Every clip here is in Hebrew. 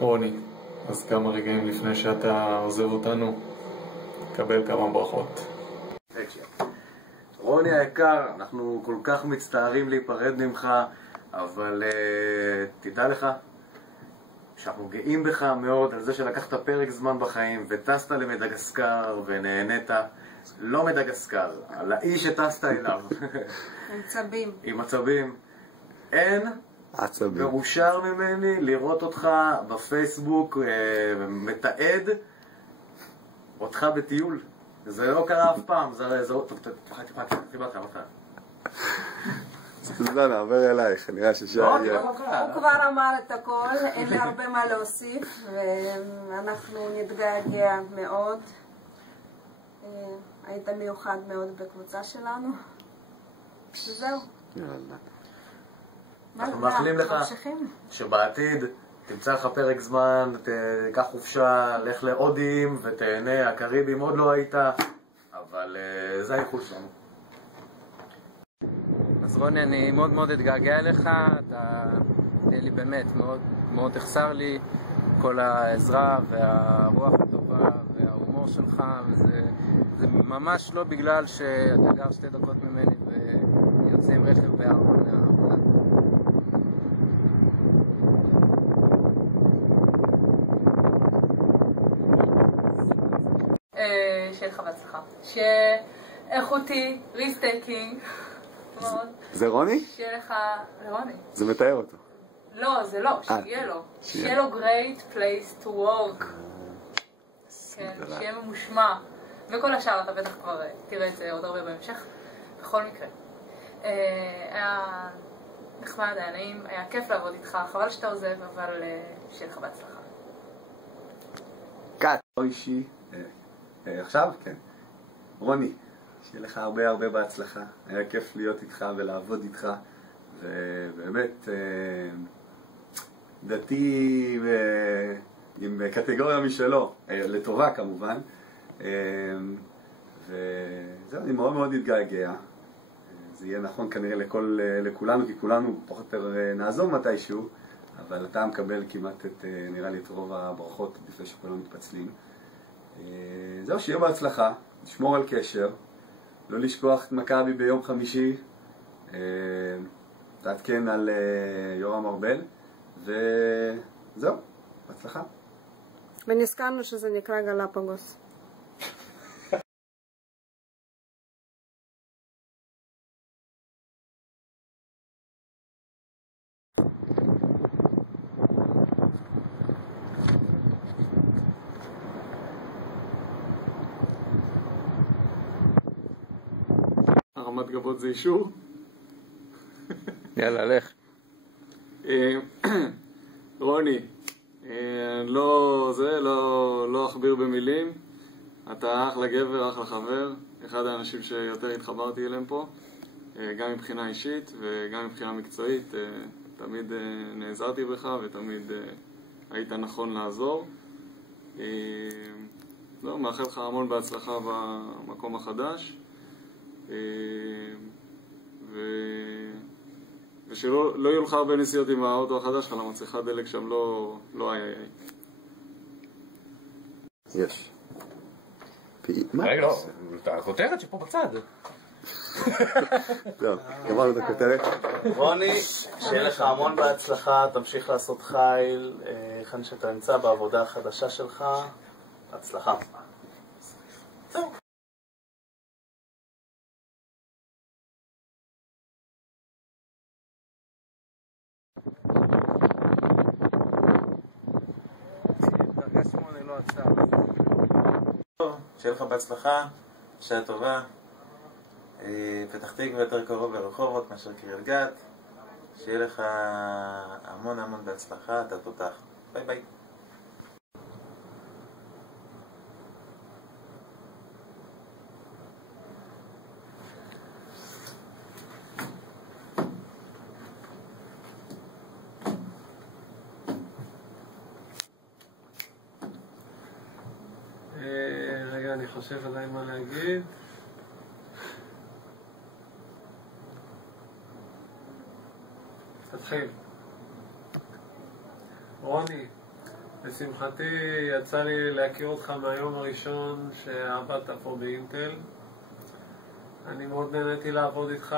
רוני, אז כמה רגעים לפני שאתה עוזב אותנו, קבל כמה ברכות. רוני היקר, אנחנו כל כך מצטערים להיפרד ממך, אבל תדע לך שאנחנו גאים בך מאוד על זה שלקחת פרק זמן בחיים וטסת למדגסקר ונהנית. לא מדגסקר, על האיש שטסת אליו. עם צבים. עם עצבים. אין מאושר ממני לראות אותך בפייסבוק מתעד אותך בטיול. זה לא קרה אף פעם. לא, נעבר אלייך, נראה ששי... הוא כבר אמר את הכל, אין לי הרבה מה להוסיף, ואנחנו נתגעגע מאוד. היית מיוחד מאוד בקבוצה שלנו. וזהו. אנחנו מאחלים לך שבעתיד תמצא לך פרק זמן, תיקח חופשה, לך להודים ותהנה. הקריבים עוד לא היית, אבל זה האיחוד שלנו. אז רוני, אני מאוד מאוד אתגעגע אליך, אתה לי באמת מאוד מאוד תחסר לי כל העזרה והרוח הטובה וההומור שלך, וזה ממש לא בגלל שאתה גר 2 דקות ממני ויוצא עם רכב בארבע מהעבודה. שיהיה לך בהצלחה. שיהיה איכותי, ריסטייקינג. זה רוני? שיהיה לך... זה רוני. זה מתאר אותו. לא, זה לא, שיהיה לו. שיהיה לו great place to work. כן, שיהיה ממושמע. וכל השאר אתה בטח כבר תראה את זה עוד הרבה בהמשך. בכל מקרה. היה נחמד, היה נעים, היה כיף לעבוד איתך. חבל שאתה עוזב, אבל שיהיה לך בהצלחה. קאט. לא אישי. עכשיו? כן. רוני. שיהיה לך הרבה הרבה בהצלחה. היה כיף להיות איתך ולעבוד איתך, ובאמת דתי עם קטגוריה משלו, לטובה כמובן. וזהו, אני מאוד מאוד אתגעגע. זה יהיה נכון כנראה לכולנו, כי כולנו פחות או יותר נעזוב מתישהו, אבל אתה מקבל כמעט נראה לי את רוב הברכות לפני שכולנו מתפצלים. זהו, שיהיה בהצלחה, לשמור על קשר, לא לשכוח את מכבי ביום חמישי, תעדכן על יורם ארבל, וזהו, בהצלחה. ונזכרנו שזה נקרא גלפגוס. הרמת גבות זה אישור? יאללה, לך. רוני, לא אכביר במילים. אתה אחלה גבר, אחלה חבר, אחד האנשים שיותר התחברתי אליהם פה, גם מבחינה אישית וגם מבחינה מקצועית. תמיד נעזרתי בך ותמיד היית נכון לעזור. מאחל לך המון בהצלחה במקום החדש, ושלא יהיו לך הרבה נסיעות עם האוטו החדש שלך, למה צריכה דלק שם לא היה. יש. רגע, לא, הכותרת שפה בצד. טוב, גמרנו את הכותרת. רוני, שיהיה לך המון בהצלחה, תמשיך לעשות חיל, היכן שאתה נמצא בעבודה החדשה שלך. הצלחה. שיהיה לך בהצלחה, שעה טובה. פתח תקווה יותר קרוב לרחובות מאשר קריית גת. שיהיה לך המון המון בהצלחה, אתה תותח. ביי ביי. רגע, אני חושב עדיין מה להגיד. תתחיל. רוני, לשמחתי יצא לי להכיר אותך מהיום הראשון שעבדת פה באינטל. אני מאוד נהניתי לעבוד איתך,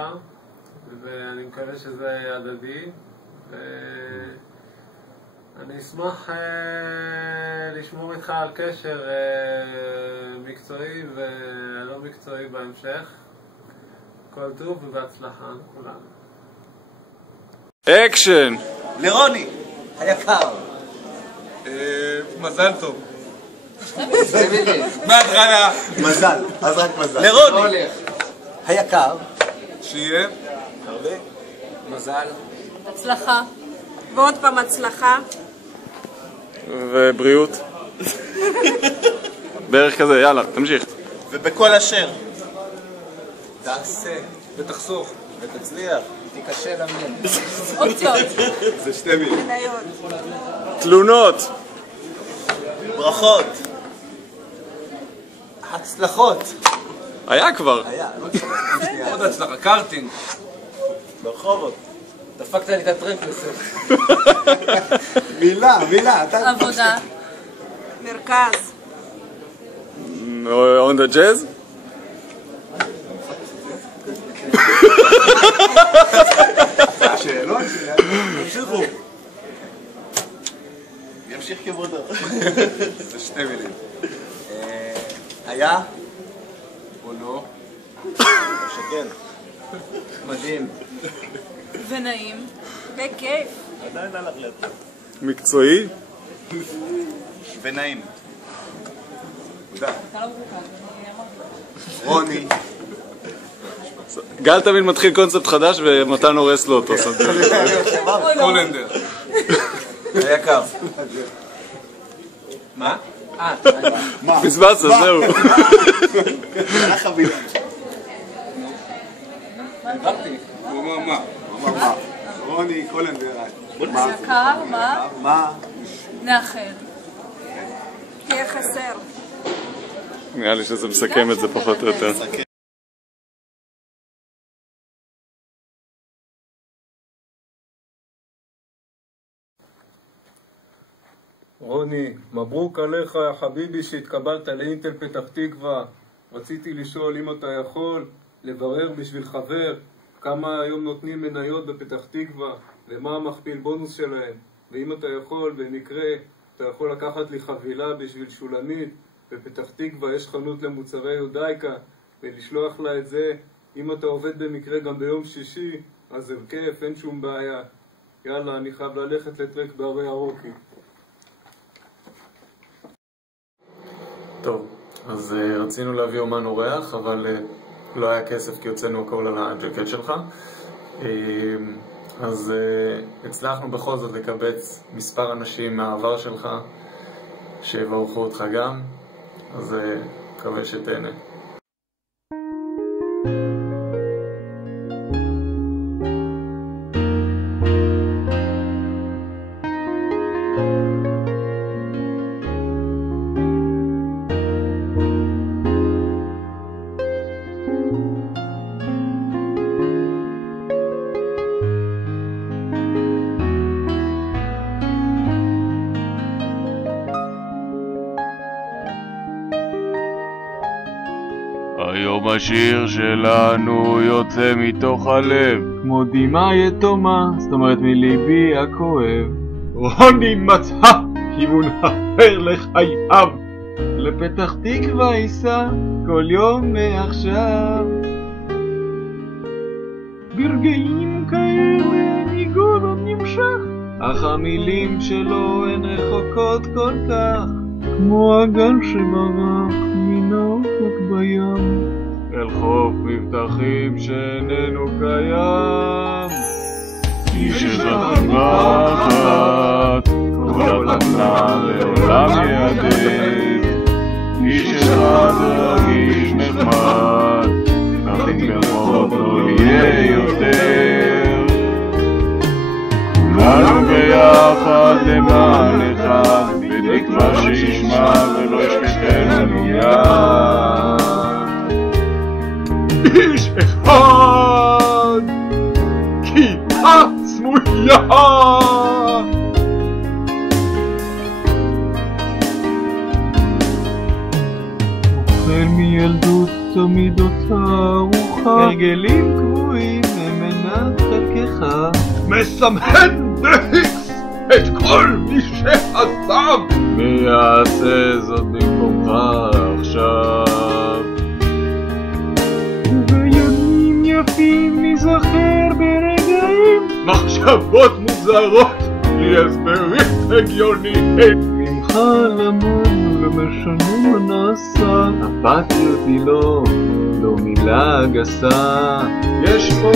ואני מקווה שזה הדדי, ואני אשמח לשמור איתך על קשר מקצועי ולא מקצועי בהמשך. כל טוב ובהצלחה לכולנו. אקשן! לרוני היקר, מזל טוב. מההתחלה. מזל, אז רק מזל. לרוני היקר, שיהיה הרבה מזל. הצלחה. ועוד פעם הצלחה. ובריאות. בערך כזה, יאללה, תמשיך. ובכל אשר תעשה ותחסוך ותצליח, תיקשה למין. אופציות. זה שתי מילים. מניות. תלונות. ברכות, הצלחות. היה כבר. היה, עוד הצלחה, קארטינג. ברחובות. דפקת לי את הטרמפ לסוף. מילה, עבודה. מרכז. On the jazz? השאלות תמשיכו. ימשיך כבודו. זה שתי מילים. היה או לא? שכן. מדהים. ונעים. בכיף. עדיין הלך לפה. מקצועי? ונעים. אתה לא מרוכז. רוני גל תמיד מתחיל קונספט חדש ומתן הורס לו אותו. קולנדר. היקר. מה? פספסת, זהו. היה חבילה. הוא אומר מה? רוני קולנדר. יקר, מה? מה? נאחל. תהיה חסר. נראה לי שזה מסכם את זה פחות או יותר. רוני, מברוק עליך יא חביבי שהתקבלת לאינטל פתח תקווה. רציתי לשאול אם אתה יכול לברר בשביל חבר כמה היום נותנים מניות בפתח תקווה ומה המכפיל בונוס שלהם, ואם אתה יכול במקרה אתה יכול לקחת לי חבילה בשביל שולנית בפתח תקווה, יש חנות למוצרי יודאיקה, ולשלוח לה את זה. אם אתה עובד במקרה גם ביום שישי אז זה כיף, אין שום בעיה. יאללה, אני חייב ללכת לטרק בהרי הרוקי. טוב, אז רצינו להביא אומן אורח, אבל לא היה כסף כי הוצאנו הכל על הג'קט שלך. אז הצלחנו בכל זאת לקבץ מספר אנשים מהעבר שלך שיברכו אותך גם, אז מקווה שתהנה. היום השיר שלנו יוצא מתוך הלב, כמו דמעה יתומה, זאת אומרת מליבי הכואב. רוני מצא כיוון אחר לחייו, לפתח תקווה ייסע כל יום מעכשיו. ברגעים כאלה ניגון עוד נמשך, אך המילים שלו הן רחוקות כל כך, כמו הגל שברח מן האופק בים, אל חוף מבטחים שאיננו קיים. איש אחד אחת, כל התנאה לעולם יעדן, איש אחד רגיש נחמד, נחליט ברמות לא יהיה יותר. כולנו ביחד למען אחד, בתקווה שישמע ולא ישכחנו מיד. איש אחד, כיפה סמויה, מילדות תמיד אותה ארוחה, הרגלים קבועים הם מנת חלקך, מסמן בהיקס את כל מי שעזב, מי יעשה זאת במקומך עכשיו? ובימים יפים נזכר ברגעים, מחשבות מוזרות בלי הסברים הגיוניים, ממך למדנו למשנה מה נעשה, אפתיות היא לא מילה גסה, יש פה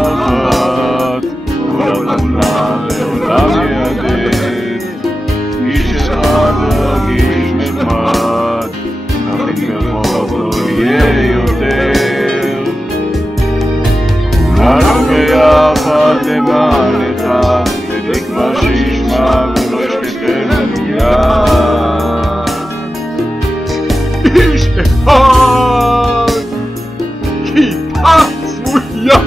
אחת, כל הכולה לעולם ידית, איש אחד רגיש נחמד, נפיק מרחוב לא יהיה יותר, כולנו ביחד למענך, בתקווה שישמע ולא ישפטנו מיד. איש אחד, כיפה צמויה